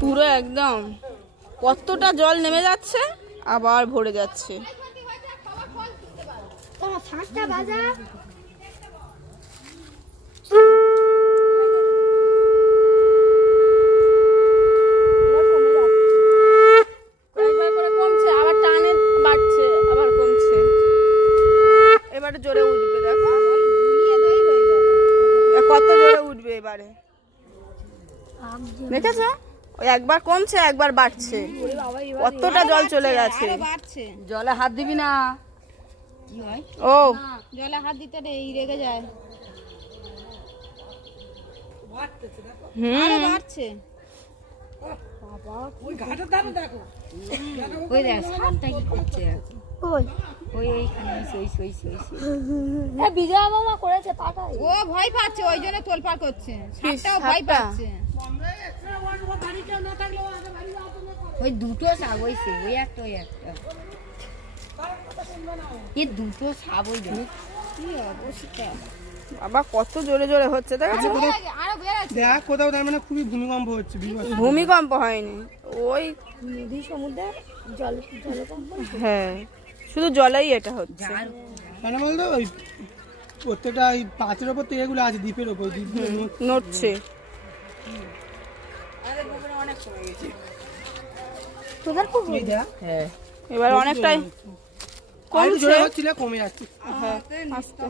পুরো একদম কতটা জল নেমে যাচ্ছে আবার ভরে যাচ্ছে। একবার করে কমছে আবার টানে বাড়ছে আবার কমছে, এবারে জোরে উঠবে। দেখো কত জোরে উঠবে এবারে, দেখেছো? ওই একবার কমছে একবার বাড়ছে, কতটা জল চলে গেছে। জলে হাত দিবি না। ও জলে হাত দিতে নেই, রেগে যায়। বাড়ছে। ওই দেখ সাপটা কি করছে। ওই এইখানে বিজয়া মামা করেছে পাটা। ও ভয় পাচ্ছে, ওই জন্য তোলপাড় করছে। সাপটাও ভয় পাচ্ছে। ওই দুটো সাপ, ওই একটা ওই একটা, এই দুটো সাপ। ওই দেখ কি অবস্থা, বাবা কত জোরে জোরে হচ্ছে, দেখেছো? দেখ কোথাও তার মানে খুবই ভূমিকম্প হচ্ছে। ভূমিকম্প হয়নি, ওই নদী সমুদ্রের জল জলকম্প। হ্যাঁ শুধু জলেই এটা হচ্ছে। কেন বলতো ওই প্রত্যেকটা ওই পাঁচের ওপর তো এগুলো আছে, দ্বীপের ওপর নড়ছে। হ্যাঁ এবার অনেকটাই কমছে, কমে যাচ্ছে, হ্যাঁ আস্তে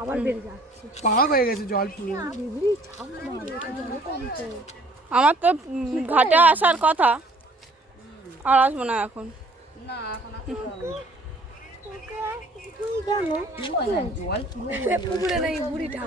আবার বেড়ে যাচ্ছে। পাক হয়ে গেছে জল পুরো। আমার তো ঘাটে আসার কথা, আর আসবো না এখন। পুকুরে নাই বুড়িটা